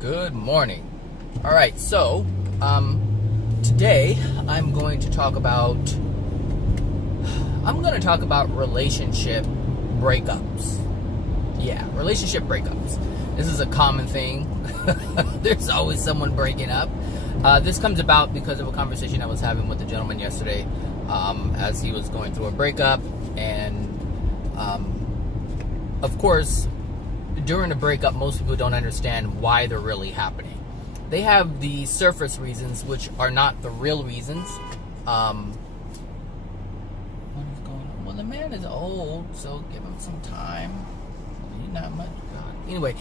Good morning. All right, so today I'm going to talk about relationship breakups. Yeah, relationship breakups. This is a common thing. There's always someone breaking up. This comes about because of a conversation I was having with a gentleman yesterday as he was going through a breakup, and of course, during a breakup, most people don't understand why they're really happening. They have the surface reasons, which are not the real reasons. What is going on? Well, the man is old, so give him some time. He's not much. God. Anyway,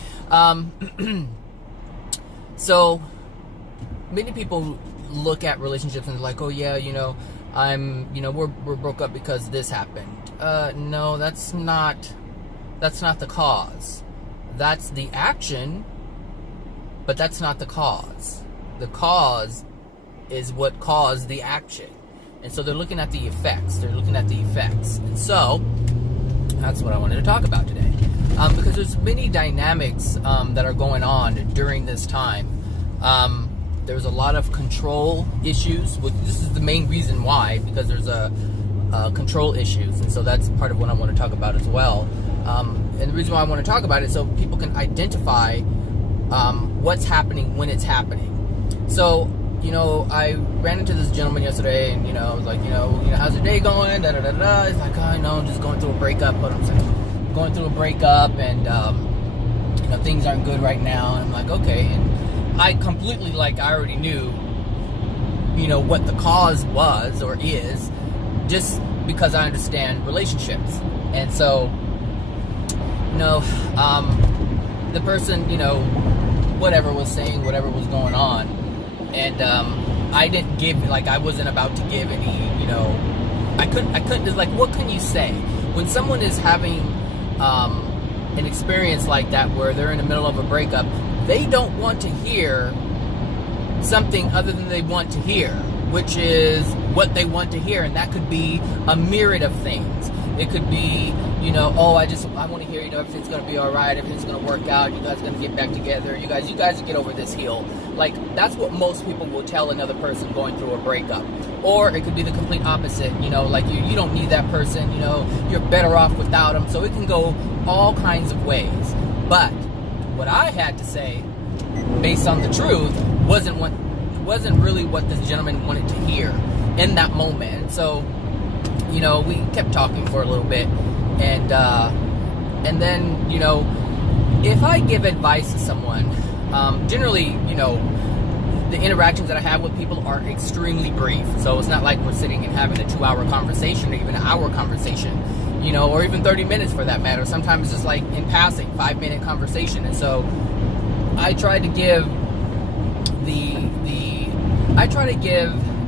so many people look at relationships and they're like, oh yeah, we're broke up because this happened. No, that's not the cause. That's the action, but that's not the cause. The cause is what caused the action. And so they're looking at the effects. And so that's what I wanted to talk about today. Because there's many dynamics that are going on during this time. There's a lot of control issues. This is the main reason why, because there's control issues. And so that's part of what I want to talk about as well. And the reason why I want to talk about it is so people can identify what's happening when it's happening. So, I ran into this gentleman yesterday, and I was like, how's your day going? Da da da da. He's like, I know, I'm just going through a breakup. But I'm saying, going through a breakup, and things aren't good right now. And I'm like, okay. And I completely I already knew, what the cause was or is, just because I understand relationships. And so, the person, whatever was saying, whatever was going on, and I didn't give, I wasn't about to give any, I couldn't, just what can you say? When someone is having an experience like that, where they're in the middle of a breakup, they don't want to hear something other than they want to hear, which is what they want to hear, and that could be a myriad of things. It could be, I want to hear, everything's going to be all right, everything's going to work out, you guys are going to get back together, you guys get over this hill. That's what most people will tell another person going through a breakup. Or it could be the complete opposite, you don't need that person, you're better off without them. So it can go all kinds of ways. But what I had to say, based on the truth, wasn't really what this gentleman wanted to hear in that moment. So, we kept talking for a little bit, and then, if I give advice to someone, generally, the interactions that I have with people are extremely brief. So it's not like we're sitting and having a 2-hour conversation, or even an hour conversation, or even 30 minutes for that matter. Sometimes it's just in passing, 5-minute conversation. And so I try to give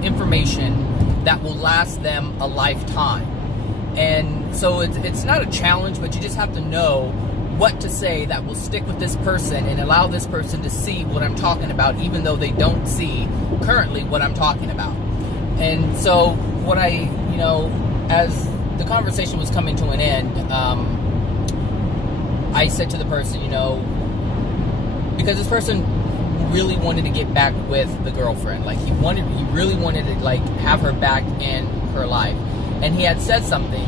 information that will last them a lifetime. And so it's not a challenge, but you just have to know what to say that will stick with this person and allow this person to see what I'm talking about, even though they don't see currently what I'm talking about. And so what as the conversation was coming to an end, I said to the person, because this person really wanted to get back with the girlfriend. He really wanted to have her back in her life. And he had said something,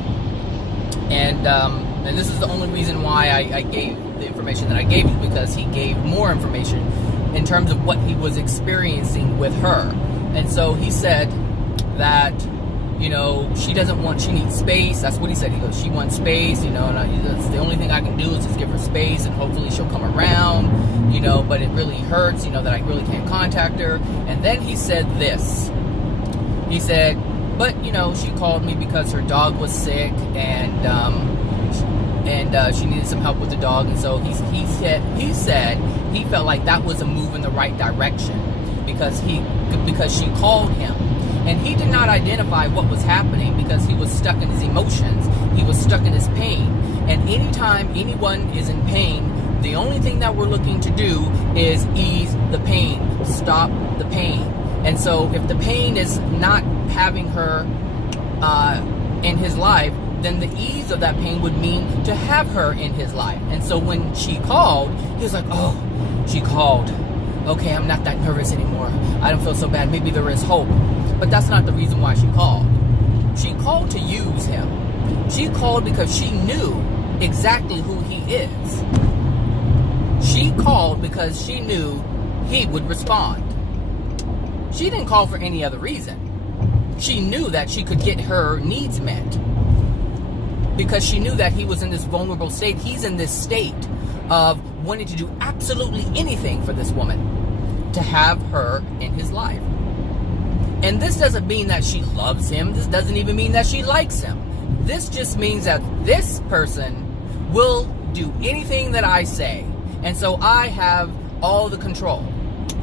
and this is the only reason why I gave the information that I gave, is because he gave more information in terms of what he was experiencing with her. And so he said that, she needs space. That's what he said. He goes, she wants space, and that's the only thing I can do is just give her space, and hopefully she'll come around, but it really hurts, that I really can't contact her. And then he said this. He said, but, she called me because her dog was sick, and she needed some help with the dog. And so he said he felt like that was a move in the right direction, because she called him. And he did not identify what was happening, because he was stuck in his emotions. He was stuck in his pain. And anytime anyone is in pain, the only thing that we're looking to do is ease the pain, stop the pain. And so if the pain is not having her in his life, then the ease of that pain would mean to have her in his life. And so when she called, he was like, oh, she called. okay, I'm not that nervous anymore. I don't feel so bad. Maybe there is hope. But that's not the reason why she called. She called to use him. She called because she knew exactly who he is. She called because she knew he would respond. She didn't call for any other reason. She knew that she could get her needs met. Because she knew that he was in this vulnerable state. He's in this state of wanting to do absolutely anything for this woman to have her in his life. And this doesn't mean that she loves him. This doesn't even mean that she likes him. This just means that this person will do anything that I say. And so I have all the control.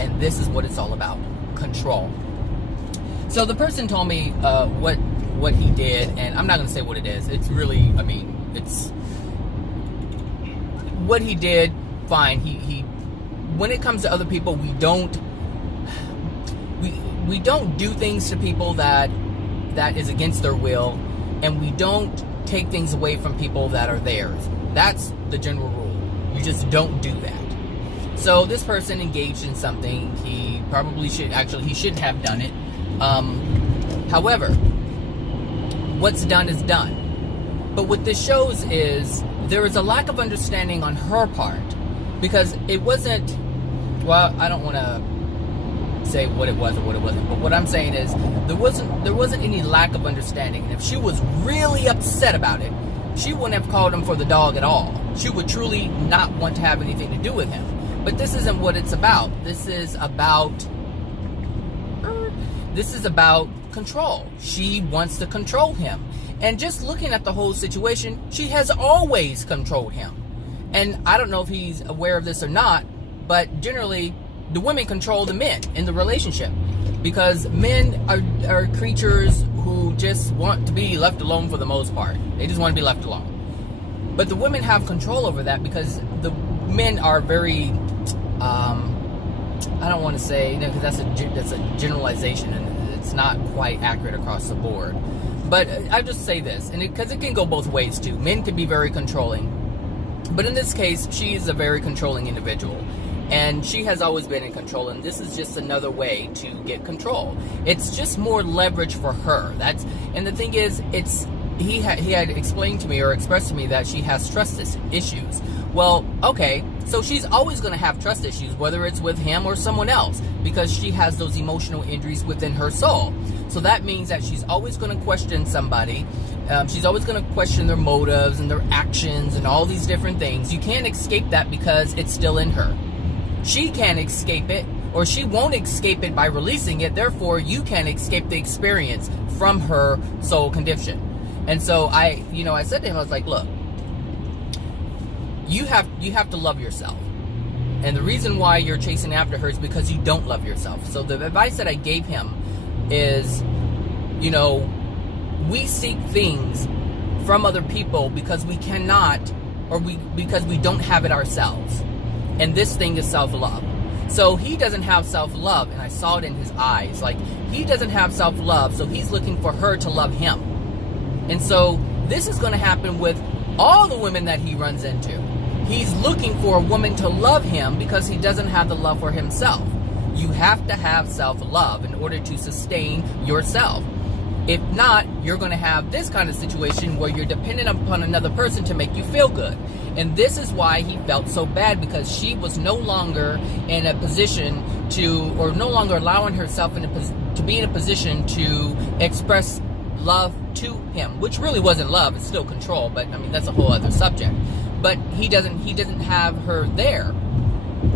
And this is what it's all about. Control. So the person told me what he did, and I'm not going to say what it is. It's really, I mean, it's what he did. Fine. He when it comes to other people, we don't do things to people that is against their will, and we don't take things away from people that are theirs. That's the general rule. You just don't do that. So this person engaged in something. He probably he shouldn't have done it. However, what's done is done. But what this shows is there is a lack of understanding on her part, because it wasn't, well, I don't want to say what it was or what it wasn't, but what I'm saying is there wasn't any lack of understanding. And if she was really upset about it, she wouldn't have called him for the dog at all. She would truly not want to have anything to do with him. But this isn't what it's about. This is about control. She wants to control him. And just looking at the whole situation, she has always controlled him. And I don't know if he's aware of this or not, but generally the women control the men in the relationship, because men are creatures who just want to be left alone for the most part. They just want to be left alone. But the women have control over that, because the men are very, I don't want to say, because that's a generalization, and it's not quite accurate across the board. But I just say this, and because it can go both ways too. Men can be very controlling, but in this case, she is a very controlling individual, and she has always been in control. And this is just another way to get control. It's just more leverage for her. And the thing is, he had explained to me, or expressed to me, that she has trust issues. Well, okay, so she's always going to have trust issues, whether it's with him or someone else, because she has those emotional injuries within her soul. So that means that she's always going to question somebody. She's always going to question their motives and their actions and all these different things. You can't escape that because it's still in her. She can't escape it, or she won't escape it by releasing it. Therefore, you can't escape the experience from her soul condition. And so I said to him, I was like, look, you have to love yourself. And the reason why you're chasing after her is because you don't love yourself. So the advice that I gave him is, we seek things from other people because we cannot, because we don't have it ourselves. And this thing is self-love. So he doesn't have self-love, and I saw it in his eyes. Like, he doesn't have self-love, so he's looking for her to love him. And so this is going to happen with all the women that he runs into. He's looking for a woman to love him because he doesn't have the love for himself. You have to have self-love in order to sustain yourself. If not, you're going to have this kind of situation where you're dependent upon another person to make you feel good. And this is why he felt so bad, because she was no longer in a position to, or no longer allowing herself to be in a position to express love to him, which really wasn't love. It's still control, but I mean, that's a whole other subject. But he doesn't have her there.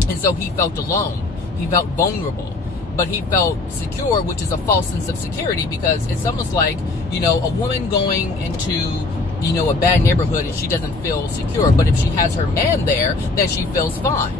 And so he felt alone. He felt vulnerable. But he felt secure, which is a false sense of security, because it's almost like, a woman going into, a bad neighborhood and she doesn't feel secure. But if she has her man there, then she feels fine.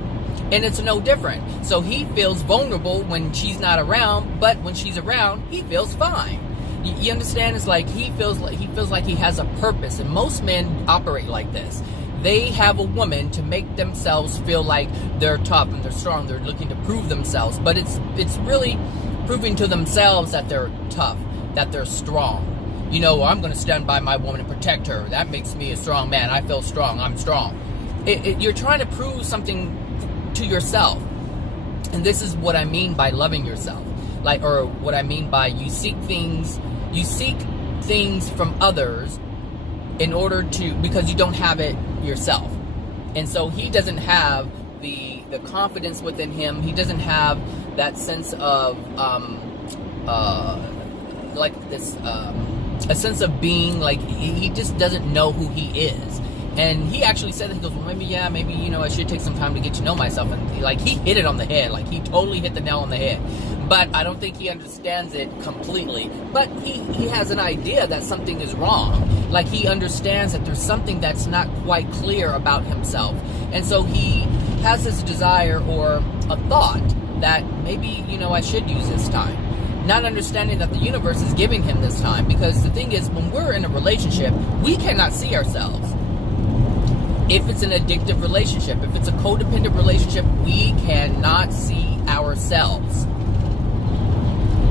And it's no different. So he feels vulnerable when she's not around, but when she's around, he feels fine. You understand? It's like he feels like he has a purpose. And most men operate like this. They have a woman to make themselves feel like they're tough and they're strong. They're looking to prove themselves. But it's really proving to themselves that they're tough, that they're strong. I'm going to stand by my woman and protect her. That makes me a strong man. I feel strong. I'm strong. You're trying to prove something to yourself. And this is what I mean by loving yourself. Like, or what I mean by you seek things from others in order to, because you don't have it yourself. And so he doesn't have the confidence within him. He doesn't have that sense of a sense of being, like, he just doesn't know who he is. And he actually said that, he goes, well, maybe, I should take some time to get to know myself. And he hit it on the head. Like, he totally hit the nail on the head. But I don't think he understands it completely. But he has an idea that something is wrong. Like, he understands that there's something that's not quite clear about himself. And so he has this desire or a thought that maybe, I should use this time. Not understanding that the universe is giving him this time. Because the thing is, when we're in a relationship, we cannot see ourselves. If it's an addictive relationship, if it's a codependent relationship, we cannot see ourselves.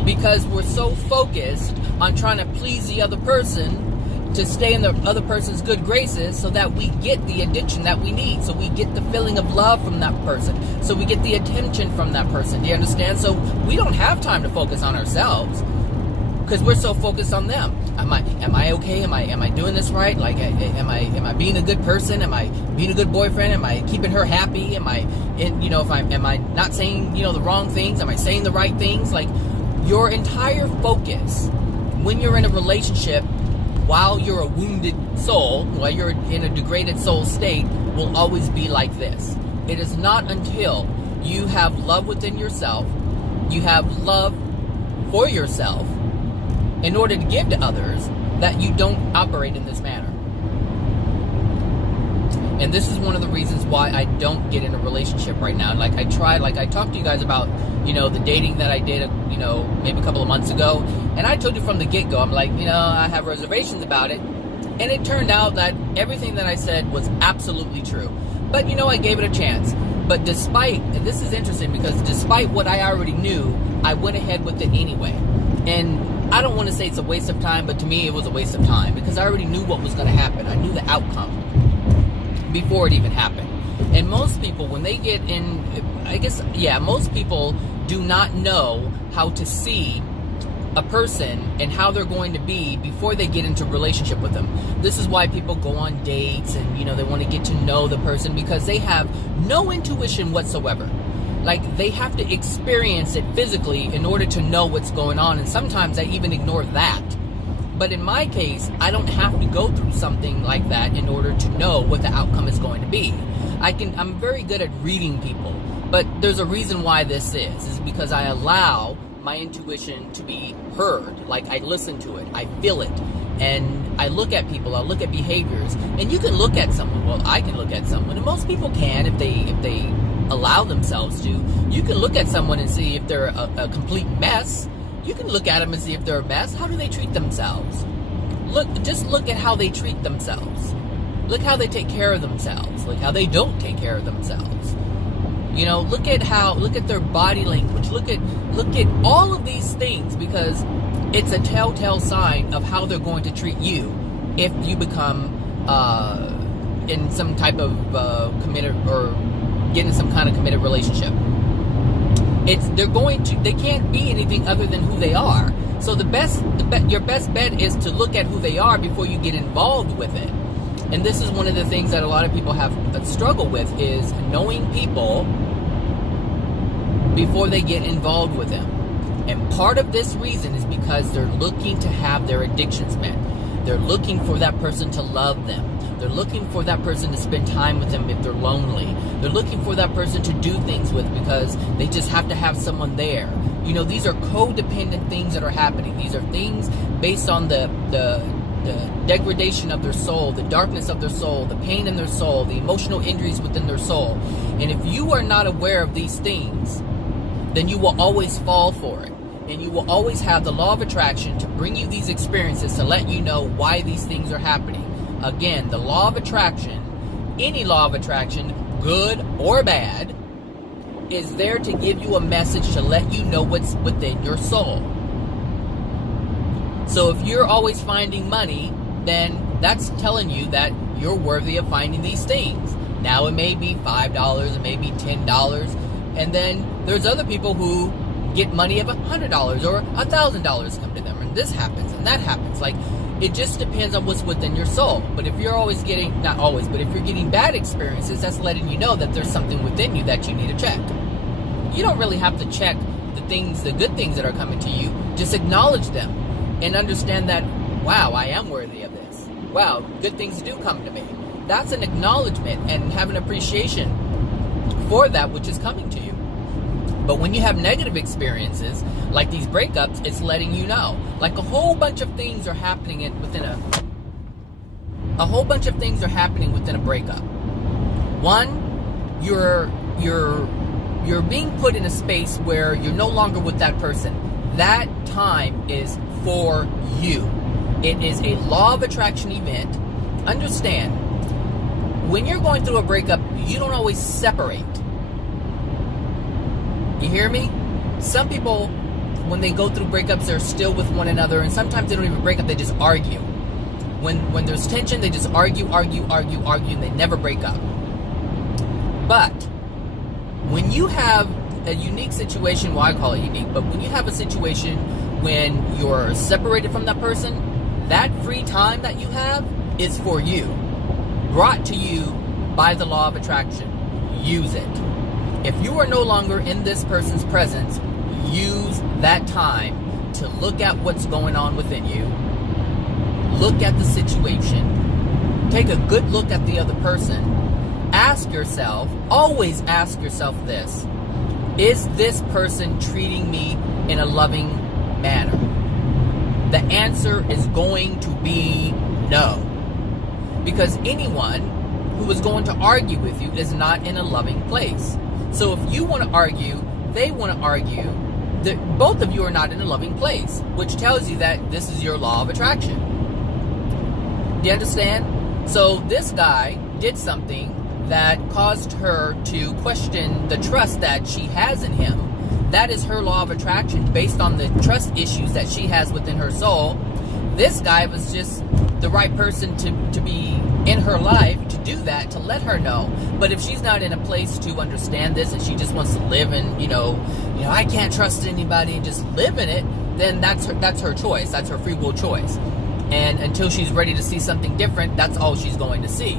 Because we're so focused on trying to please the other person, to stay in the other person's good graces, so that we get the addiction that we need. So we get the feeling of love from that person. So we get the attention from that person. Do you understand? So we don't have time to focus on ourselves, because we're so focused on them. Am I okay? Am I doing this right? Like, am I being a good person? Am I being a good boyfriend? Am I keeping her happy? Am I not saying, the wrong things? Am I saying the right things? Like, your entire focus when you're in a relationship, while you're a wounded soul, while you're in a degraded soul state, will always be like this. It is not until you have love within yourself, you have love for yourself, in order to give to others, that you don't operate in this manner. And this is one of the reasons why I don't get in a relationship right now. Like, I talked to you guys about, the dating that I did, maybe a couple of months ago. And I told you from the get-go, I'm like, I have reservations about it. And it turned out that everything that I said was absolutely true. But, I gave it a chance. But and this is interesting, because despite what I already knew, I went ahead with it anyway. And I don't want to say it's a waste of time, but to me it was a waste of time, because I already knew what was going to happen. I knew the outcome before it even happened. And most people, when they get in, most people do not know how to see a person and how they're going to be before they get into a relationship with them. This is why people go on dates and, they want to get to know the person, because they have no intuition whatsoever. Like, they have to experience it physically in order to know what's going on, and sometimes I even ignore that. But in my case, I don't have to go through something like that in order to know what the outcome is going to be. I'm very good at reading people, but there's a reason why this is because I allow my intuition to be heard. Like, I listen to it, I feel it, and I look at people, I look at behaviors. And you can look at someone, well, I can look at someone, and most people can if they allow themselves to. You can look at someone and see if they're a complete mess. You can look at them and see if they're a mess. How do they treat themselves? Just look at how they treat themselves. Look how they take care of themselves. Look how they don't take care of themselves. Look at their body language. Look at all of these things, because it's a telltale sign of how they're going to treat you if you become in some type of committed, or get in some kind of committed relationship. They can't be anything other than who they are. So your best bet is to look at who they are before you get involved with it. And this is one of the things that a lot of people have a struggle with, is knowing people before they get involved with them. And part of this reason is because they're looking to have their addictions met. They're looking for that person to love them. They're looking for that person to spend time with them if they're lonely. They're looking for that person to do things with, because they just have to have someone there. These are codependent things that are happening. These are things based on the degradation of their soul, the darkness of their soul, the pain in their soul, the emotional injuries within their soul. And if you are not aware of these things, then you will always fall for it. And you will always have the law of attraction to bring you these experiences to let you know why these things are happening. Again, the law of attraction, any law of attraction, good or bad, is there to give you a message to let you know what's within your soul. So if you're always finding money, then that's telling you that you're worthy of finding these things. Now, it may be $5, it may be $10, And then there's other people who get money of $100 or $1,000 come to them, and this happens and that happens. Like, it just depends on what's within your soul. But if you're always getting, not always, but if you're getting bad experiences, that's letting you know that there's something within you that you need to check. You don't really have to check the good things that are coming to you. Just acknowledge them and understand that, wow, I am worthy of this. Wow, good things do come to me. That's an acknowledgement and have an appreciation for that which is coming to you. But when you have negative experiences, like these breakups, it's letting you know. Like, a whole bunch of things are happening within a breakup. One, you're being put in a space where you're no longer with that person. That time is for you. It is a law of attraction event. Understand, when you're going through a breakup, you don't always separate. You hear me? Some people, when they go through breakups, they're still with one another, and sometimes they don't even break up, they just argue. When there's tension, they just argue, and they never break up. But when you have a unique situation, well, I call it unique, but when you have a situation when you're separated from that person, that free time that you have is for you. Brought to you by the law of attraction. Use it. If you are no longer in this person's presence, use that time to look at what's going on within you. Look at the situation. Take a good look at the other person. Ask yourself, always ask yourself this: is this person treating me in a loving manner? The answer is going to be no. Because anyone who is going to argue with you is not in a loving place. So if you want to argue, they want to argue, both of you are not in a loving place, which tells you that this is your law of attraction. Do you understand? So this guy did something that caused her to question the trust that she has in him. That is her law of attraction based on the trust issues that she has within her soul. This guy was just the right person to be in her life to do that, to let her know. But if she's not in a place to understand this and she just wants to live in, I can't trust anybody and just live in it, then that's her choice. That's her free will choice. And until she's ready to see something different, that's all she's going to see.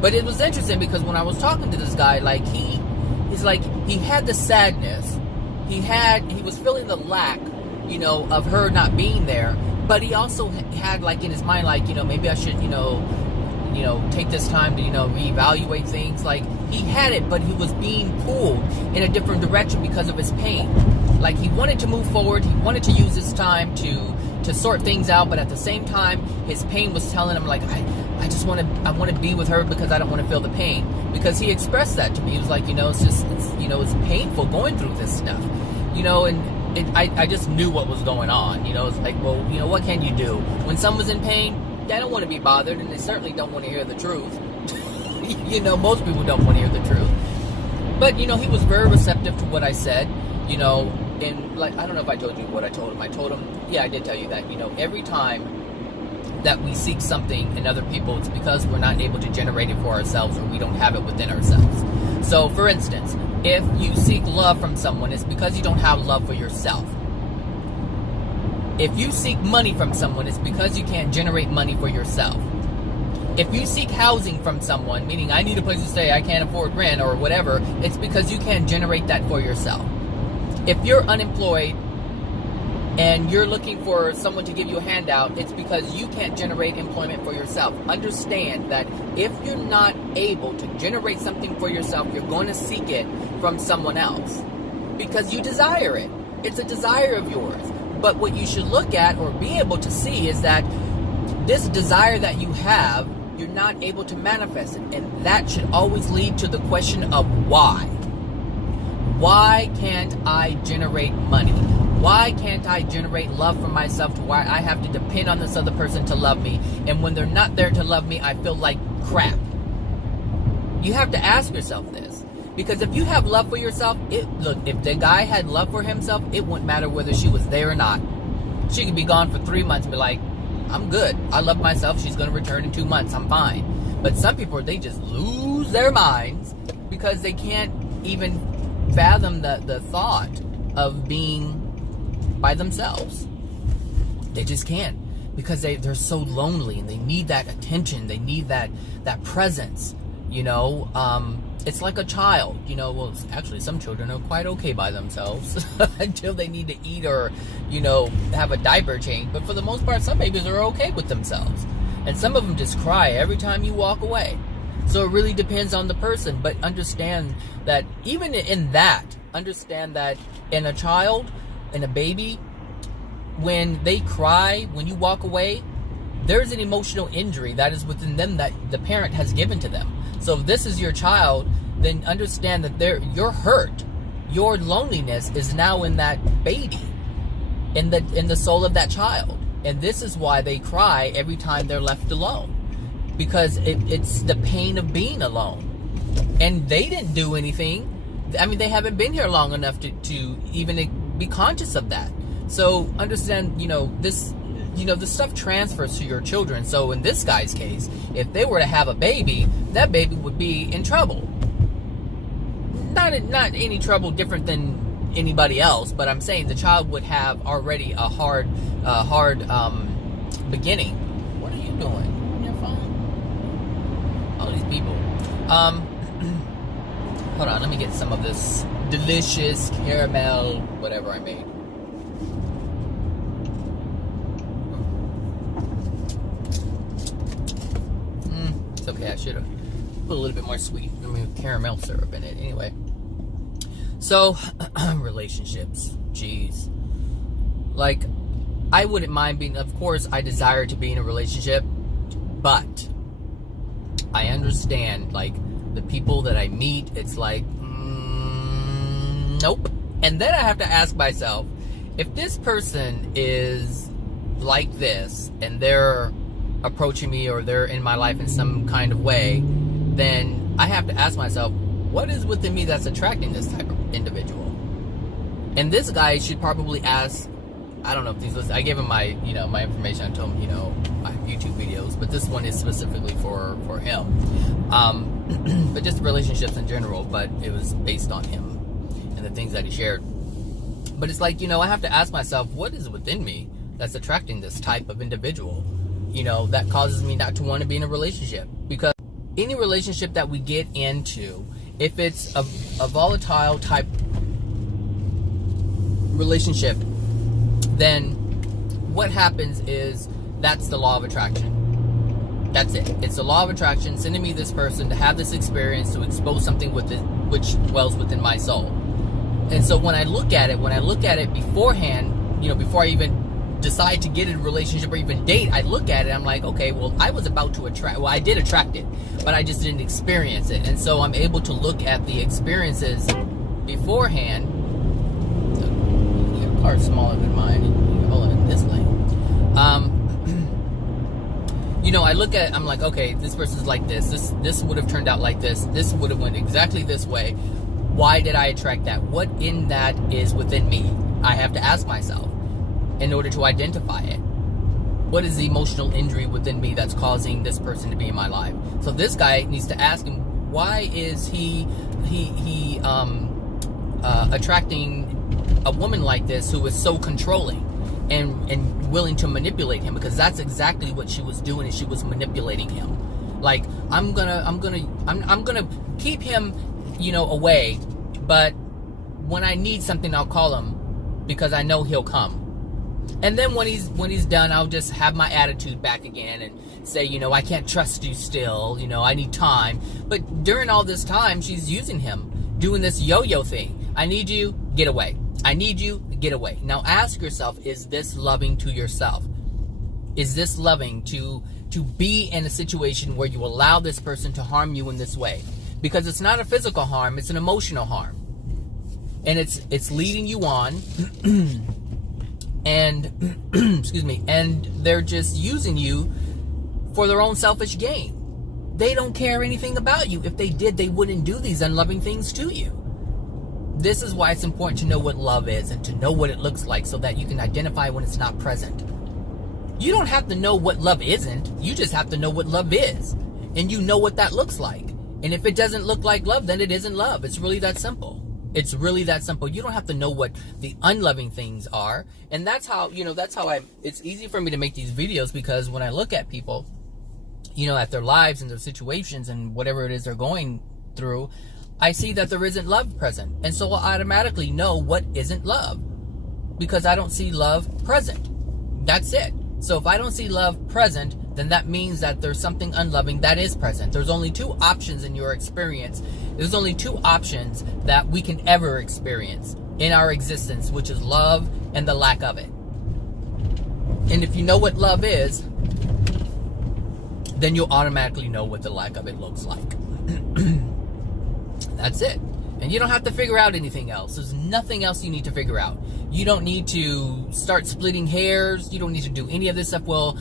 But it was interesting because when I was talking to this guy, like, he's like, he had the sadness. He was feeling the lack, of her not being there. But he also had, like, in his mind, like, maybe I should, take this time to, reevaluate things. Like, he had it, but he was being pulled in a different direction because of his pain. Like, he wanted to move forward. He wanted to use this time to sort things out, but at the same time, his pain was telling him, like, I want to be with her because I don't want to feel the pain. Because he expressed that to me. He was like, it's painful going through this stuff, and I just knew what was going on. It's like, well, what can you do when someone's in pain? They don't want to be bothered, and they certainly don't want to hear the truth. Most people don't want to hear the truth. But he was very receptive to what I said. And, like, I don't know if I told you what I told him. I told him, yeah, I did tell you that, every time that we seek something in other people, it's because we're not able to generate it for ourselves, or we don't have it within ourselves. So, for instance, if you seek love from someone, it's because you don't have love for yourself. If you seek money from someone, it's because you can't generate money for yourself. If you seek housing from someone, meaning I need a place to stay, I can't afford rent or whatever, it's because you can't generate that for yourself. If you're unemployed and you're looking for someone to give you a handout, it's because you can't generate employment for yourself. Understand that if you're not able to generate something for yourself, you're going to seek it from someone else because you desire it. It's a desire of yours. But what you should look at or be able to see is that this desire that you have, you're not able to manifest it. And that should always lead to the question of why. Why can't I generate money? Why can't I generate love for myself to why I have to depend on this other person to love me? And when they're not there to love me, I feel like crap. You have to ask yourself this. Because if you have love for yourself, look, if the guy had love for himself, it wouldn't matter whether she was there or not. She could be gone for 3 months and be like, I'm good. I love myself. She's going to return in 2 months. I'm fine. But some people, they just lose their minds because they can't even fathom the thought of being by themselves. They just can't, because they're so lonely and they need that attention. They need that presence, you know. It's like a child, you know. Well, actually, some children are quite okay by themselves until they need to eat or, you know, have a diaper change. But for the most part, some babies are okay with themselves. And some of them just cry every time you walk away. So it really depends on the person. But understand that even in that, understand that in a child, in a baby, when they cry, when you walk away, there's an emotional injury that is within them that the parent has given to them. So if this is your child, then understand that your hurt, your loneliness is now in that baby, in the soul of that child. And this is why they cry every time they're left alone, because it's the pain of being alone. And they didn't do anything. I mean, they haven't been here long enough to even be conscious of that. So understand, you know, this stuff transfers to your children. So in this guy's case, if they were to have a baby, that baby would be in trouble. Not any trouble different than anybody else, but I'm saying the child would have already a hard beginning. What are you doing on your phone? All these people. Hold on, let me get some of this delicious caramel whatever I made. It's okay, I should have put a little bit more sweet, caramel syrup in it. Anyway, so relationships, jeez. Like, I wouldn't mind being, of course, I desire to be in a relationship, but I understand, like, the people that I meet, it's like, nope. And then I have to ask myself, if this person is like this, and they're approaching me, or they're in my life in some kind of way, then I have to ask myself, what is within me that's attracting this type of individual? And this guy should probably ask, I don't know if these listeners, I gave him my, you know, my information. I told him, you know, my YouTube videos, but this one is specifically for him. But just relationships in general, but it was based on him and the things that he shared. But it's like, you know, I have to ask myself, what is within me that's attracting this type of individual, you know, that causes me not to want to be in a relationship? Because any relationship that we get into, if it's a volatile type relationship, then what happens is that's the law of attraction. That's it. It's the law of attraction sending me this person to have this experience, to expose something with it, which dwells within my soul. And so when I look at it beforehand, you know, before I even decide to get in a relationship or even date, I look at it, I'm like, okay, well, I was about to attract, well, I did attract it, but I just didn't experience it. And so I'm able to look at the experiences beforehand. Your car's smaller than mine, you're holding in this lane. You know, I look at it, I'm like, okay, this person's like this would have turned out like this would have went exactly this way. Why did I attract that? What in that is within me? I have to ask myself in order to identify it. What is the emotional injury within me that's causing this person to be in my life? So this guy needs to ask him, why is he attracting a woman like this who is so controlling and willing to manipulate him? Because that's exactly what she was doing, is she was manipulating him. Like, I'm gonna keep him, you know, away, but when I need something, I'll call him because I know he'll come. And then when he's done, I'll just have my attitude back again and say, you know, I can't trust you still, you know, I need time. But during all this time, she's using him, doing this yo-yo thing. I need you, get away. I need you, get away. Now ask yourself, is this loving to yourself? Is this loving to be in a situation where you allow this person to harm you in this way? Because it's not a physical harm, it's an emotional harm. And it's leading you on and excuse me, and they're just using you for their own selfish gain. They don't care anything about you. If they did, they wouldn't do these unloving things to you. This is why it's important to know what love is and to know what it looks like, so that you can identify when it's not present. You don't have to know what love isn't. You just have to know what love is. And you know what that looks like. And if it doesn't look like love, then it isn't love. It's really that simple. It's really that simple. You don't have to know what the unloving things are. And that's how, it's easy for me to make these videos, because when I look at people, at their lives and their situations and whatever it is they're going through, I see that there isn't love present. And so I automatically know what isn't love, because I don't see love present. That's it. So if I don't see love present, then that means that there's something unloving that is present. There's only two options in your experience. There's only two options that we can ever experience in our existence, which is love and the lack of it. And if you know what love is, then you'll automatically know what the lack of it looks like. That's it. And you don't have to figure out anything else. There's nothing else you need to figure out. You don't need to start splitting hairs. You don't need to do any of this stuff. Well,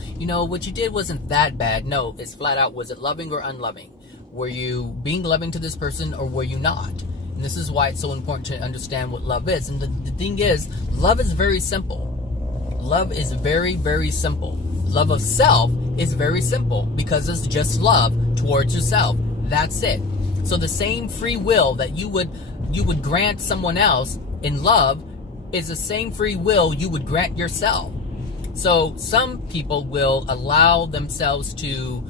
what you did wasn't that bad. No, it's flat out, was it loving or unloving? Were you being loving to this person, or were you not? And this is why it's so important to understand what love is. And the thing is, love is very simple. Love is very, very simple. Love of self is very simple, because it's just love towards yourself. That's it. So the same free will that you would grant someone else in love is the same free will you would grant yourself. So some people will allow themselves to,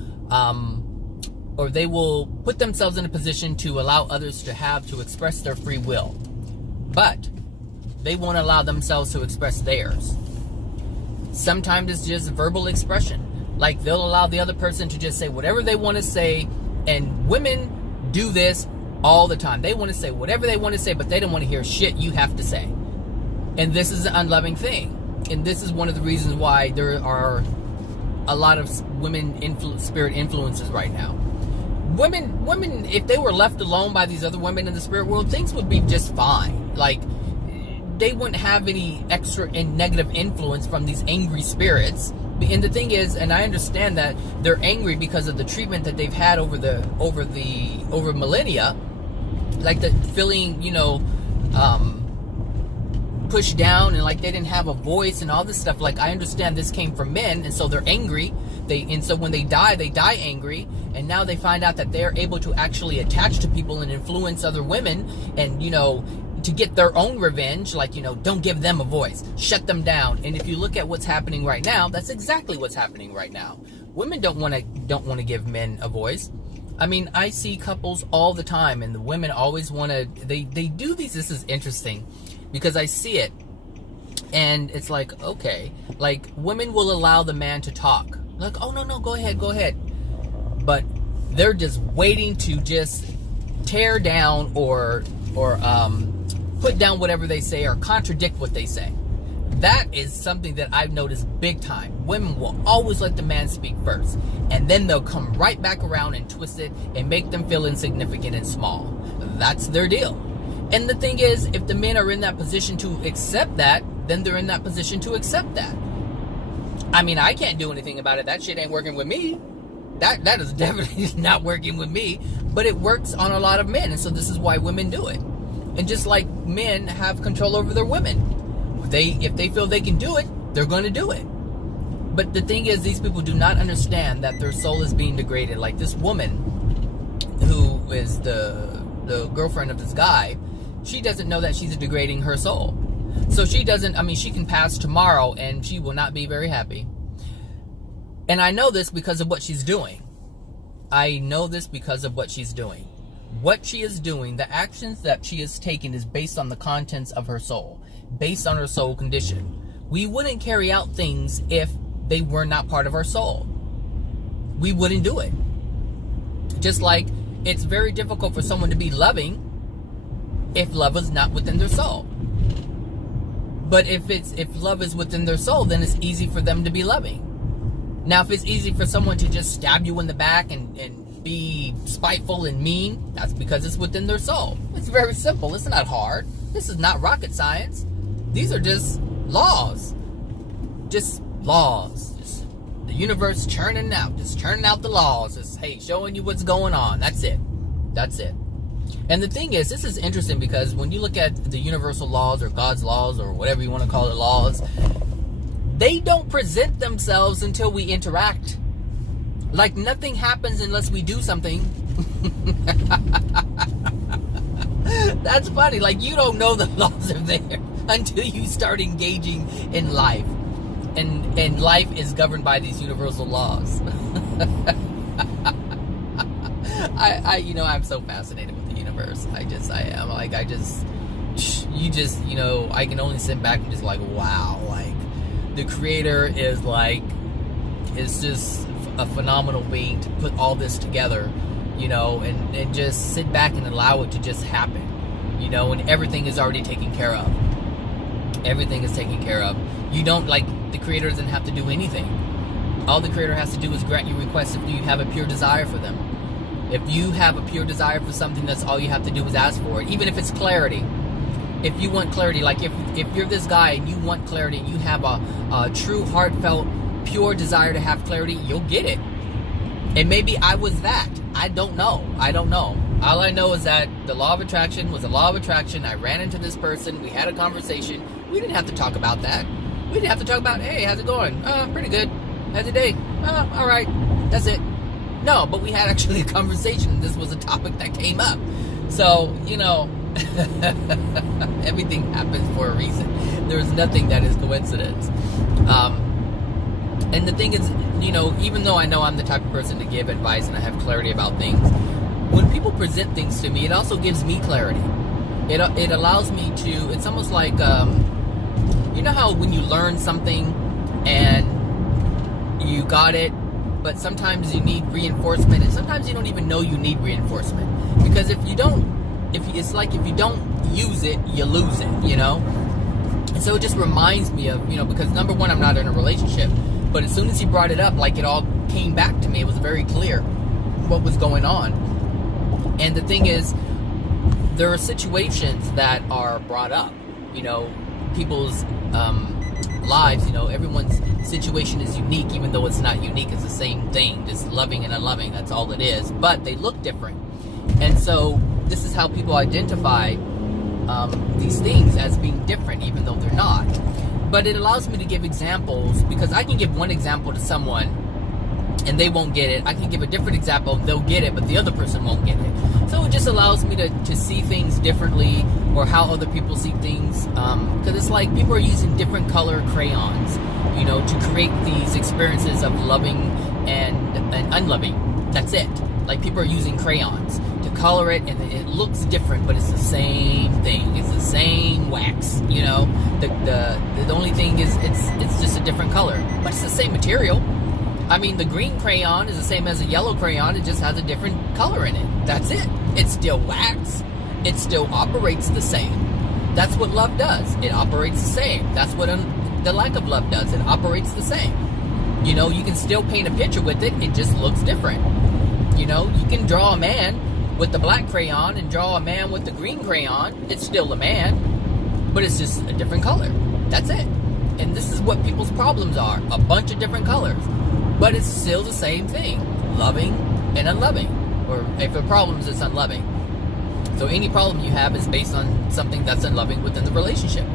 or they will put themselves in a position to allow others to express their free will, but they won't allow themselves to express theirs. Sometimes it's just verbal expression. Like, they'll allow the other person to just say whatever they want to say, and women do this all the time. They want to say whatever they want to say, but they don't want to hear shit you have to say. And this is an unloving thing. And this is one of the reasons why there are a lot of women spirit influences right now. Women, if they were left alone by these other women in the spirit world, things would be just fine. Like, they wouldn't have any extra and negative influence from these angry spirits. And the thing is, and I understand that they're angry because of the treatment that they've had over millennia, like the feeling, pushed down, and like they didn't have a voice and all this stuff. Like, I understand this came from men, and so they're angry. And so when they die angry, and now they find out that they're able to actually attach to people and influence other women, and to get their own revenge. Like, don't give them a voice, shut them down. And if you look at what's happening right now, that's exactly what's happening right now. Women don't want to give men a voice. I mean, I see couples all the time, and the women always want to, they do these. This is interesting because I see it, and it's like, okay, like, women will allow the man to talk. Like, oh, no, go ahead. But they're just waiting to just tear down or put down whatever they say or contradict what they say. That is something that I've noticed big time. Women will always let the man speak first, and then they'll come right back around and twist it and make them feel insignificant and small. That's their deal. And the thing is, if the men are in that position to accept that, then they're in that position to accept that. I mean, I can't do anything about it. That shit ain't working with me. That is definitely not working with me. But it works on a lot of men, and so this is why women do it. And just like men have control over their women, if they feel they can do it, they're going to do it. But the thing is, these people do not understand that their soul is being degraded. Like this woman, who is the girlfriend of this guy, she doesn't know that she's degrading her soul. So she doesn't, I mean, she can pass tomorrow and she will not be very happy. And I know this because of what she's doing. I know this because of what she's doing. What she is doing, the actions that she is taking, is based on the contents of her soul, based on her soul condition. We wouldn't carry out things if they were not part of our soul. We wouldn't do it. Just like it's very difficult for someone to be loving if love is not within their soul. But if love is within their soul, then it's easy for them to be loving. Now, if it's easy for someone to just stab you in the back and be spiteful and mean, that's because it's within their soul. It's very simple. It's not hard. This is not rocket science. These are just laws. Just laws. Just the universe churning out. Just churning out the laws. Just, hey, showing you what's going on. That's it. That's it. And the thing is, this is interesting because when you look at the universal laws or God's laws or whatever you want to call it, laws, they don't present themselves until we interact. Like nothing happens unless we do something. That's funny. Like, you don't know the laws are there until you start engaging in life. And life is governed by these universal laws. I'm so fascinated with the universe. I am. Like, I can only sit back and just like, wow, like, the creator is just a phenomenal being to put all this together, and just sit back and allow it to just happen, and everything is already taken care of. Everything is taken care of. You don't, the creator doesn't have to do anything. All the creator has to do is grant you requests if you have a pure desire for them. If you have a pure desire for something, that's all you have to do is ask for it. Even if it's clarity. If you want clarity, like if you're this guy and you want clarity, and you have a true, heartfelt, pure desire to have clarity, you'll get it. And maybe I was that. I don't know. All I know is that the law of attraction was a law of attraction. I ran into this person. We had a conversation. We didn't have to talk about that. We didn't have to talk about, hey, how's it going? Pretty good. How's your day? All right. That's it. No, but we had actually a conversation. This was a topic that came up. So, everything happens for a reason. There's nothing that is coincidence. And the thing is, even though I know I'm the type of person to give advice and I have clarity about things, when people present things to me, it also gives me clarity. It allows me to, it's almost like, you know how when you learn something and you got it, but sometimes you need reinforcement, and sometimes you don't even know you need reinforcement. Because if you don't use it, you lose it, And so it just reminds me of, because number one, I'm not in a relationship, but as soon as he brought it up, it all came back to me. It was very clear what was going on. And the thing is, there are situations that are brought up, people's lives, everyone's situation is unique, even though it's not unique. It's the same thing, just loving and unloving. That's all it is. But they look different. And so this is how people identify these things as being different, even though they're not. But it allows me to give examples, because I can give one example to someone and they won't get it. I can give a different example, they'll get it, but the other person won't get it. So it just allows me to see things differently, or how other people see things. Because it's like people are using different color crayons, to create these experiences of loving and unloving. That's it. Like, people are using crayons to color it, and it looks different, but it's the same thing. It's the same wax, The only thing is it's just a different color, but it's the same material. I mean, the green crayon is the same as a yellow crayon. It just has a different color in it. That's it. It's still wax. It still operates the same. That's what love does. It operates the same. That's what the lack of love does. It operates the same. You can still paint a picture with it. It just looks different. You can draw a man with the black crayon and draw a man with the green crayon. It's still a man, but it's just a different color. That's it. And this is what people's problems are. A bunch of different colors. But it's still the same thing. Loving and unloving. Or if a problem is, it's unloving. So any problem you have is based on something that's unloving within the relationship.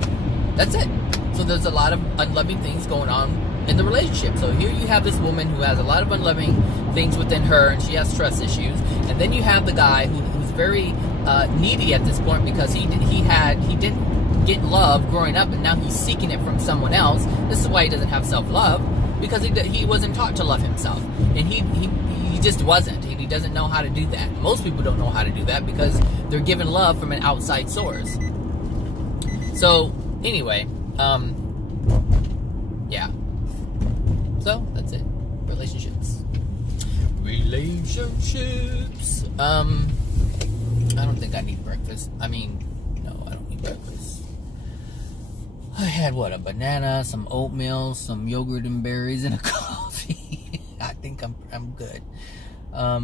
That's it. So there's a lot of unloving things going on in the relationship. So here you have this woman who has a lot of unloving things within her, and she has trust issues. And then you have the guy who's very needy at this point, because he didn't get love growing up, and now he's seeking it from someone else. This is why he doesn't have self-love, because he wasn't taught to love himself, and he just wasn't. He doesn't know how to do that. Most people don't know how to do that because they're given love from an outside source. So anyway, yeah. So that's it. Relationships. I don't think I need breakfast. No, I don't need breakfast. I had a banana, some oatmeal, some yogurt and berries, and a coffee. I think I'm good. I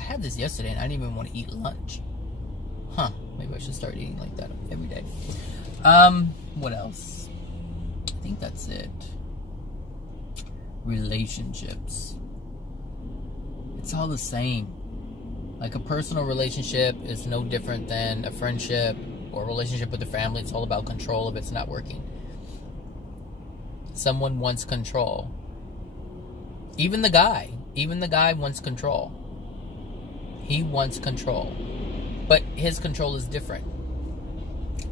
had this yesterday and I didn't even want to eat lunch. Maybe I should start eating like that every day. What else? I think that's it. Relationships. It's all the same. Like, a personal relationship is no different than a friendship or a relationship with a family. It's all about control if it's not working. Someone wants control. Even the guy wants control. He wants control. But his control is different.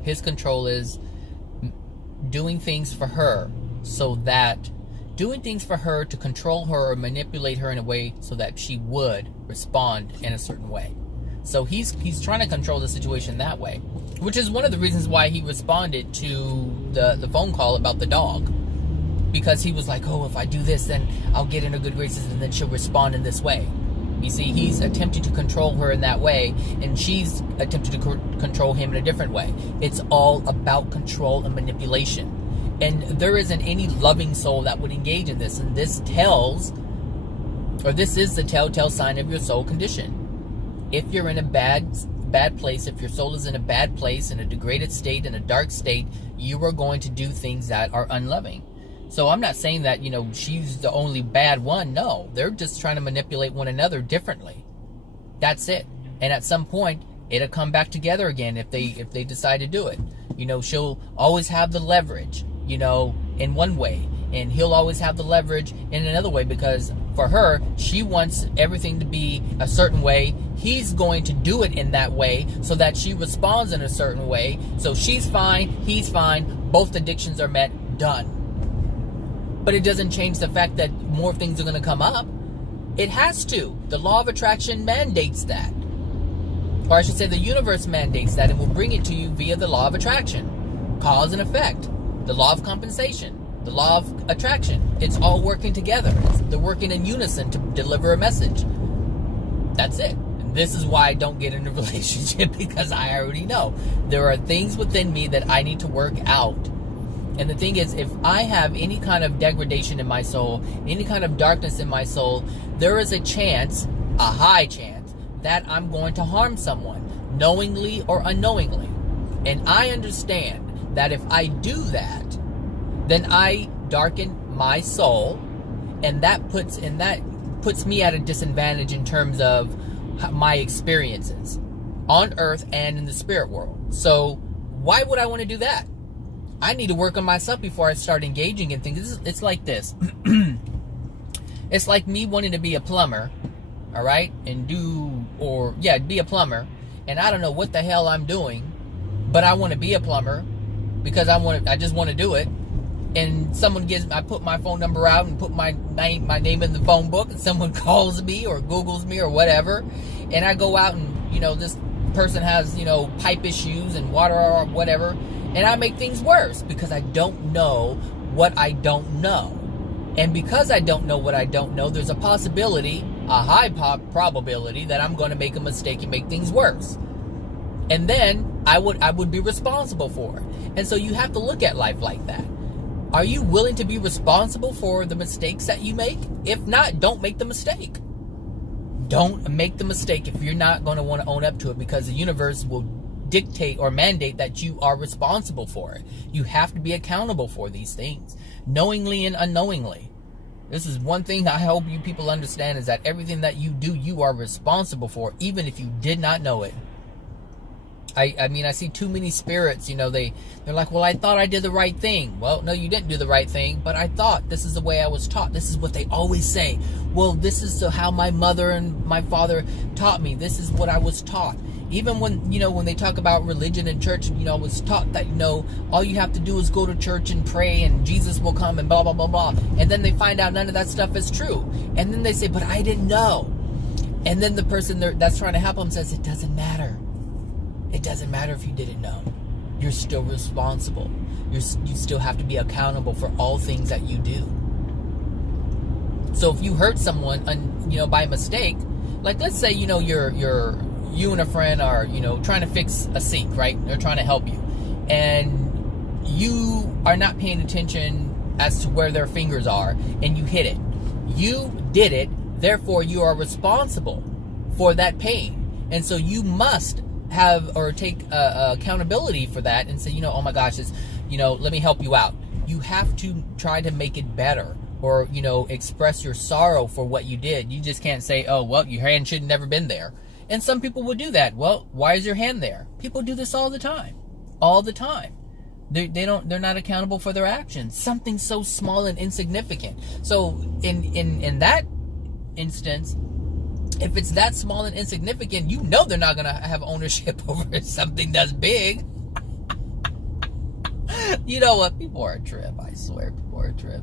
His control is doing things for her to control her or manipulate her in a way so that she would respond in a certain way. So he's trying to control the situation that way, which is one of the reasons why he responded to the phone call about the dog, because he was like, oh, if I do this, then I'll get in her good graces and then she'll respond in this way. You see, he's attempting to control her in that way, and she's attempting to control him in a different way. It's all about control and manipulation. And there isn't any loving soul that would engage in this. And this is the telltale sign of your soul condition. If you're in a bad place, if your soul is in a bad place, in a degraded state, in a dark state, you are going to do things that are unloving. So I'm not saying that, she's the only bad one. No, they're just trying to manipulate one another differently. That's it. And at some point, it'll come back together again if they decide to do it. She'll always have the leverage, in one way. And he'll always have the leverage in another way, because for her, she wants everything to be a certain way. He's going to do it in that way so that she responds in a certain way. So she's fine, he's fine, both addictions are met, done. But it doesn't change the fact that more things are going to come up. It has to. The law of attraction mandates that. Or I should say the universe mandates that, and will bring it to you via the law of attraction. Cause and effect. The law of compensation. The law of attraction. It's all working together. They're working in unison to deliver a message. That's it. And this is why I don't get in a relationship, because I already know. There are things within me that I need to work out. And the thing is, if I have any kind of degradation in my soul, any kind of darkness in my soul, there is a chance, a high chance, that I'm going to harm someone, knowingly or unknowingly. And I understand that if I do that, then I darken my soul, and that puts me at a disadvantage in terms of my experiences on earth and in the spirit world. So why would I want to do that? I need to work on myself before I start engaging in things. It's like this. It's like me wanting to be a plumber, all right? Be a plumber. And I don't know what the hell I'm doing, but I want to be a plumber because I just want to do it. And I put my phone number out and put my name in the phone book, and someone calls me or Googles me or whatever. And I go out and, this person has, pipe issues and water or whatever. And I make things worse because I don't know what I don't know. And because I don't know what I don't know, there's a possibility, a high probability, that I'm going to make a mistake and make things worse. And then I would be responsible for it. And so you have to look at life like that. Are you willing to be responsible for the mistakes that you make? If not, don't make the mistake. Don't make the mistake if you're not going to want to own up to it, because the universe will dictate or mandate that you are responsible for it. You have to be accountable for these things, knowingly and unknowingly. This is one thing I hope you people understand, is that everything that you do, you are responsible for, even if you did not know it. I see too many spirits, they're like, well, I thought I did the right thing. Well, no, you didn't do the right thing, but I thought this is the way I was taught. This is what they always say. Well, this is how my mother and my father taught me. This is what I was taught. Even when they talk about religion and church, I was taught that, all you have to do is go to church and pray and Jesus will come and blah, blah, blah, blah. And then they find out none of that stuff is true. And then they say, but I didn't know. And then the person that's trying to help them says, it doesn't matter. It doesn't matter if you didn't know. You're still responsible. You still have to be accountable for all things that you do. So if you hurt someone, by mistake, like let's say, you and a friend are, trying to fix a sink, right? They're trying to help you. And you are not paying attention as to where their fingers are, and you hit it. You did it, therefore you are responsible for that pain. And so you must have or take accountability for that and say, oh my gosh, let me help you out. You have to try to make it better, or, express your sorrow for what you did. You just can't say, oh, well, your hand should have never been there. And some people will do that. Well, why is your hand there? People do this all the time. All the time. They're not accountable for their actions. Something so small and insignificant. So in that instance, if it's that small and insignificant, they're not going to have ownership over something that's big. You know what? People are a trip. I swear, people are a trip.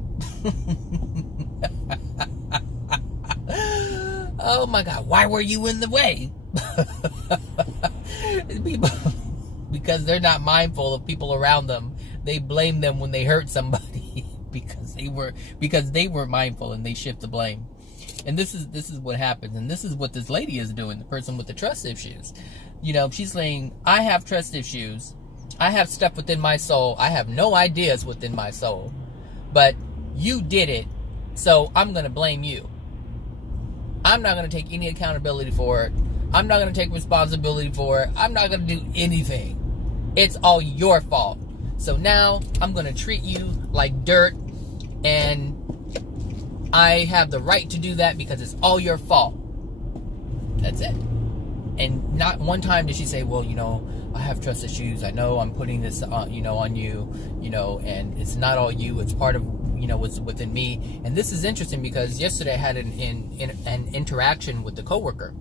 Oh my God, why were you in the way? People, because they're not mindful of people around them. They blame them when they hurt somebody because they were mindful, and they shift the blame. And this is what happens, and this is what this lady is doing, the person with the trust issues. You know, she's saying, I have trust issues. I have stuff within my soul. I have no ideas within my soul. But you did it, so I'm going to blame you. I'm not going to take any accountability for it. I'm not going to take responsibility for it. I'm not going to do anything. It's all your fault. So now I'm going to treat you like dirt, and I have the right to do that because it's all your fault. That's it. And not one time did she say, well, you know, I have trust issues. I know I'm putting this on, on you, and it's not all you. It's part of, what's within me. And this is interesting because yesterday I had an interaction with the coworker.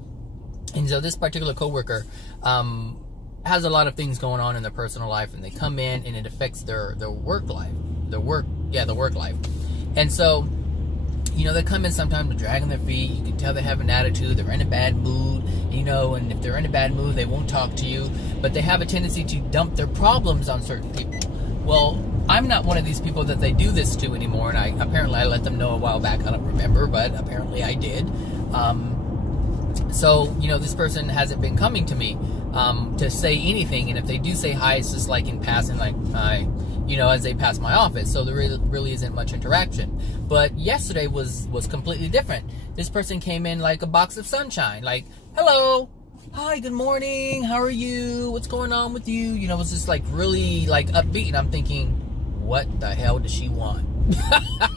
And so this particular coworker has a lot of things going on in their personal life, and they come in and it affects their work life. The work life. And so, they come in sometimes with dragging their feet. You can tell they have an attitude. They're in a bad mood, and if they're in a bad mood, they won't talk to you. But they have a tendency to dump their problems on certain people. Well, I'm not one of these people that they do this to anymore, and apparently I let them know a while back. I don't remember, but apparently I did. So, this person hasn't been coming to me to say anything, and if they do say hi, it's just like in passing, like hi, as they pass my office. So there really isn't much interaction. But yesterday was completely different. This person came in like a box of sunshine, like, hello, hi, good morning, how are you, what's going on with you? It was just like really like upbeat, and I'm thinking, what the hell does she want?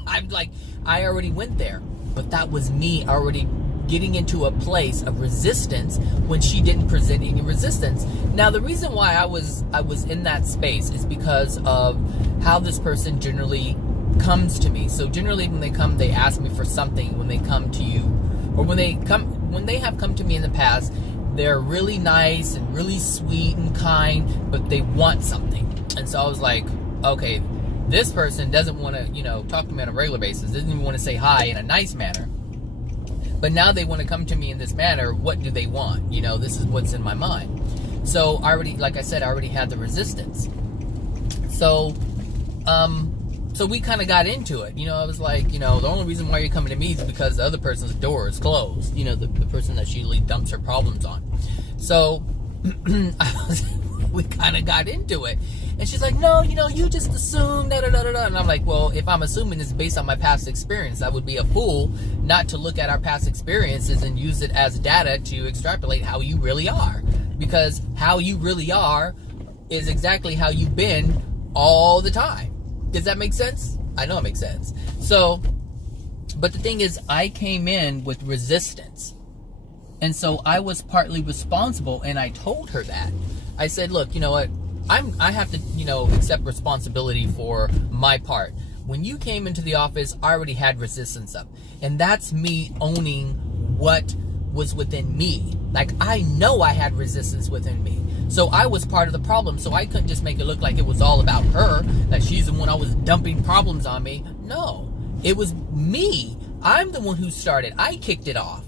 I'm like, I already went there, but that was me already getting into a place of resistance when she didn't present any resistance. Now, the reason why I was in that space is because of how this person generally comes to me. So generally when they come, they ask me for something. When they come to you, or when they have come to me in the past, they're really nice and really sweet and kind, but they want something. And so I was like, okay, this person doesn't want to, talk to me on a regular basis, doesn't even want to say hi in a nice manner. But now they want to come to me in this manner. What do they want? This is what's in my mind. So I already had the resistance. So we kind of got into it. I was like, the only reason why you're coming to me is because the other person's door is closed. The person that she usually dumps her problems on. So we kind of got into it. And she's like, no, you just assume, da-da-da-da-da. And I'm like, well, if I'm assuming it's based on my past experience, I would be a fool not to look at our past experiences and use it as data to extrapolate how you really are. Because how you really are is exactly how you've been all the time. Does that make sense? I know it makes sense. So, but the thing is, I came in with resistance. And so I was partly responsible, and I told her that. I said, look, you know what? I have to, accept responsibility for my part. When you came into the office, I already had resistance up. And that's me owning what was within me. Like, I know I had resistance within me. So I was part of the problem. So I couldn't just make it look like it was all about her, that she's the one I was dumping problems on me. No, it was me. I'm the one who started. I kicked it off.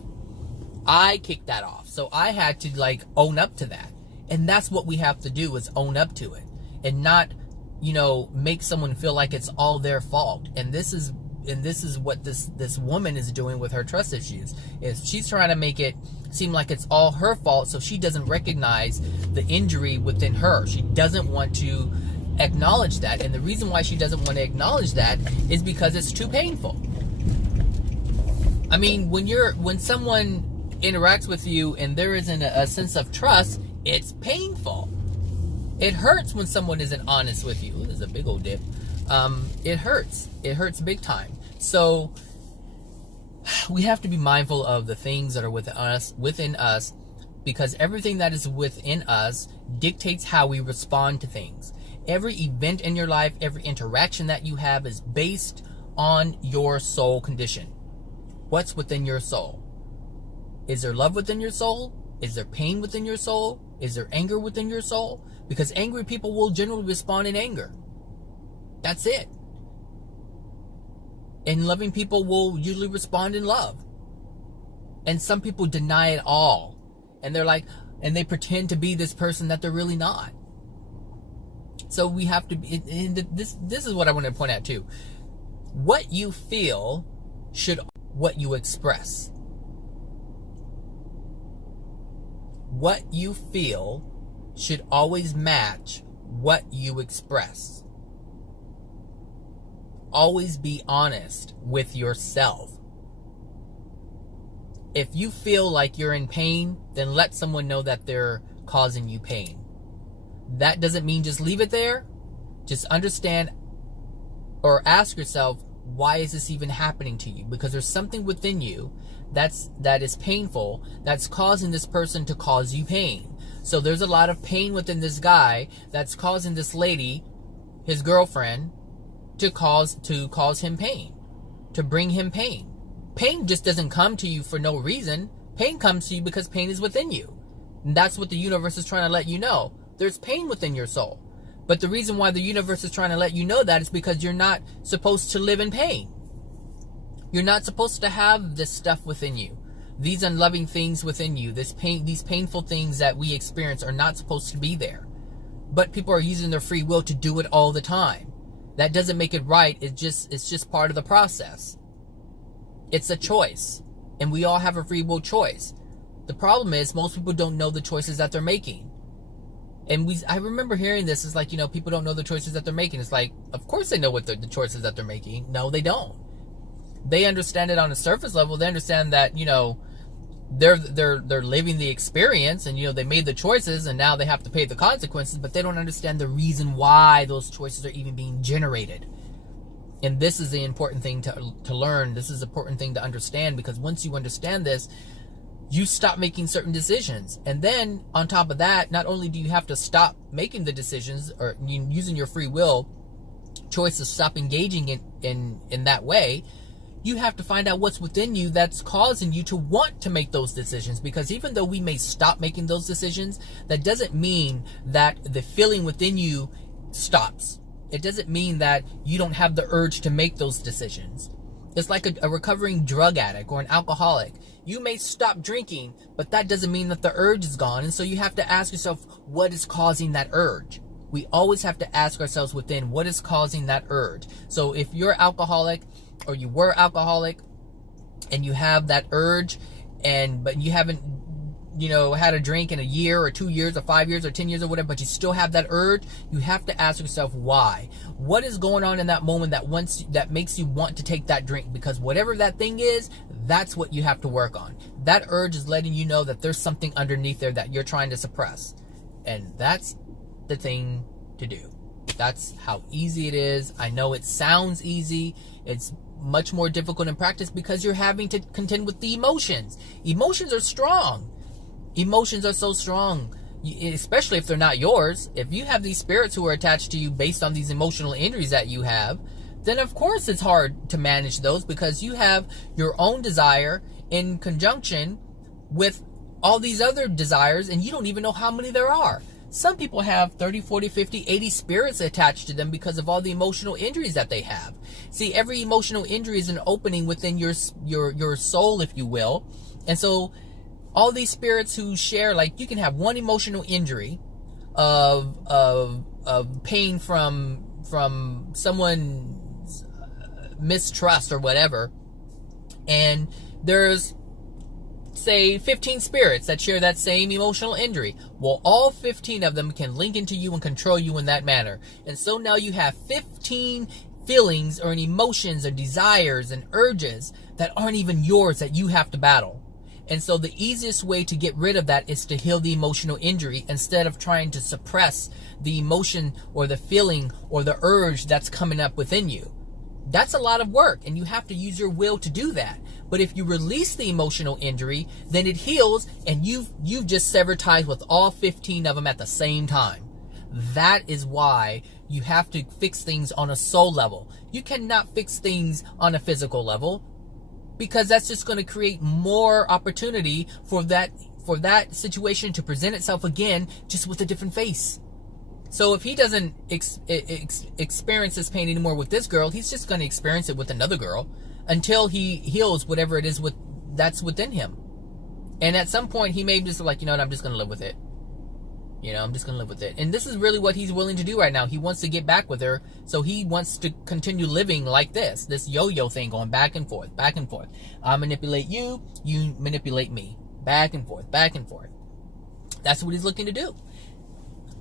I kicked that off. So I had to own up to that. And that's what we have to do, is own up to it and not, make someone feel like it's all their fault. And this is what this woman is doing with her trust issues, is she's trying to make it seem like it's all her fault. So she doesn't recognize the injury within her. She doesn't want to acknowledge that. And the reason why she doesn't want to acknowledge that is because it's too painful. I mean, when someone interacts with you and there isn't a sense of trust, it's painful. It hurts when someone isn't honest with you. Ooh, there's a big old dip. It hurts. It hurts big time. So we have to be mindful of the things that are within us, because everything that is within us dictates how we respond to things. Every event in your life, every interaction that you have is based on your soul condition. What's within your soul? Is there love within your soul? Is there pain within your soul? Is there anger within your soul? Because angry people will generally respond in anger. That's it. And loving people will usually respond in love. And some people deny it all. And they're like, and they pretend to be this person that they're really not. So we have to be, and this is what I want to point out too. What you feel should what you express. What you feel should always match what you express. Always be honest with yourself. If you feel like you're in pain, then let someone know that they're causing you pain. That doesn't mean just leave it there. Just understand or ask yourself, why is this even happening to you? Because there's something within you that is painful, that's causing this person to cause you pain. So there's a lot of pain within this guy that's causing this lady, his girlfriend, to cause him pain, to bring him pain. Pain just doesn't come to you for no reason. Pain comes to you because pain is within you. And that's what the universe is trying to let you know. There's pain within your soul. But the reason why the universe is trying to let you know that is because you're not supposed to live in pain. You're not supposed to have this stuff within you. These unloving things within you, these painful things that we experience are not supposed to be there. But people are using their free will to do it all the time. That doesn't make it right. It's just part of the process. It's a choice. And we all have a free will choice. The problem is most people don't know the choices that they're making. And I remember hearing this. It's like, people don't know the choices that they're making. It's like, of course they know what the choices that they're making. No, they don't. They understand it on a surface level. They understand that, they're living the experience, and they made the choices and now they have to pay the consequences, but they don't understand the reason why those choices are even being generated. And this is the important thing to learn. This is the important thing to understand, because once you understand this, you stop making certain decisions. And then on top of that, not only do you have to stop making the decisions or using your free will choices, stop engaging in that way, you have to find out what's within you that's causing you to want to make those decisions. Because even though we may stop making those decisions, that doesn't mean that the feeling within you stops. It doesn't mean that you don't have the urge to make those decisions. It's like a recovering drug addict or an alcoholic. You may stop drinking, but that doesn't mean that the urge is gone. And so you have to ask yourself, what is causing that urge? We always have to ask ourselves within, what is causing that urge? So if you're alcoholic, or you were alcoholic, and you have that urge, but you haven't, had a drink in a year or 2 years or 5 years or 10 years or whatever, but you still have that urge, you have to ask yourself why. What is going on in that moment that makes you want to take that drink? Because whatever that thing is, that's what you have to work on. That urge is letting you know that there's something underneath there that you're trying to suppress. And that's the thing to do. That's how easy it is. I know it sounds easy. It's much more difficult in practice because you're having to contend with the emotions. Emotions are strong. Emotions are so strong, especially if they're not yours. If you have these spirits who are attached to you based on these emotional injuries that you have, then of course it's hard to manage those, because you have your own desire in conjunction with all these other desires, and you don't even know how many there are. Some people have 30, 40, 50, 80 spirits attached to them because of all the emotional injuries that they have. See, every emotional injury is an opening within your soul, if you will. And so all these spirits who share, like, you can have one emotional injury of pain from someone's mistrust or whatever, and there's, say, 15 spirits that share that same emotional injury. Well, all 15 of them can link into you and control you in that manner. And so now you have 15 feelings or emotions or desires and urges that aren't even yours that you have to battle. And so the easiest way to get rid of that is to heal the emotional injury instead of trying to suppress the emotion or the feeling or the urge that's coming up within you. That's a lot of work, and you have to use your will to do that. But if you release the emotional injury, then it heals, and you've just severed ties with all 15 of them at the same time. That is why you have to fix things on a soul level. You cannot fix things on a physical level, because that's just going to create more opportunity for that situation to present itself again, just with a different face. So if he doesn't experience this pain anymore with this girl, he's just going to experience it with another girl until he heals whatever it is that's within him. And at some point, he may just like, you know what, I'm just going to live with it. You know, I'm just going to live with it. And this is really what he's willing to do right now. He wants to get back with her. So he wants to continue living like this yo-yo thing, going back and forth, back and forth. I manipulate you, you manipulate me. Back and forth, back and forth. That's what he's looking to do.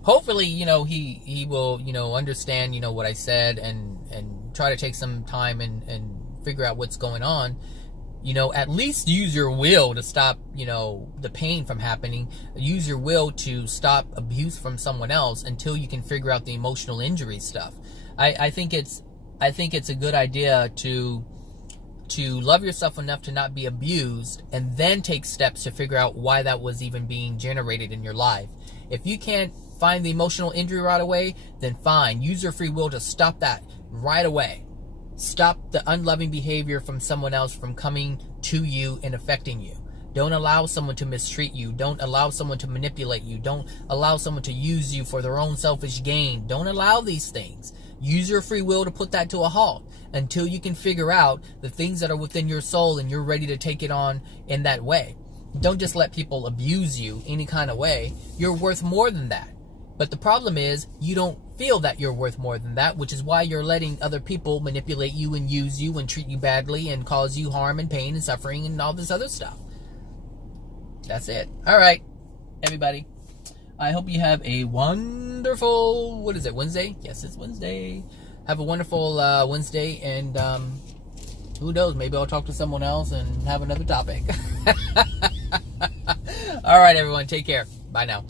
Hopefully, you know, he will, you know, understand, you know, what I said and try to take some time and figure out what's going on. You know, at least use your will to stop, you know, the pain from happening. Use your will to stop abuse from someone else until you can figure out the emotional injury stuff. I think it's a good idea to love yourself enough to not be abused and then take steps to figure out why that was even being generated in your life. If you can't find the emotional injury right away, then fine. Use your free will to stop that right away. Stop the unloving behavior from someone else from coming to you and affecting you. Don't allow someone to mistreat you. Don't allow someone to manipulate you. Don't allow someone to use you for their own selfish gain. Don't allow these things. Use your free will to put that to a halt until you can figure out the things that are within your soul and you're ready to take it on in that way. Don't just let people abuse you any kind of way. You're worth more than that. But the problem is you don't feel that you're worth more than that, which is why you're letting other people manipulate you and use you and treat you badly and cause you harm and pain and suffering and all this other stuff. That's it. All right, everybody. I hope you have a wonderful, what is it, Wednesday? Yes, it's Wednesday. Have a wonderful Wednesday, and who knows, maybe I'll talk to someone else and have another topic. All right, everyone, take care. Bye now.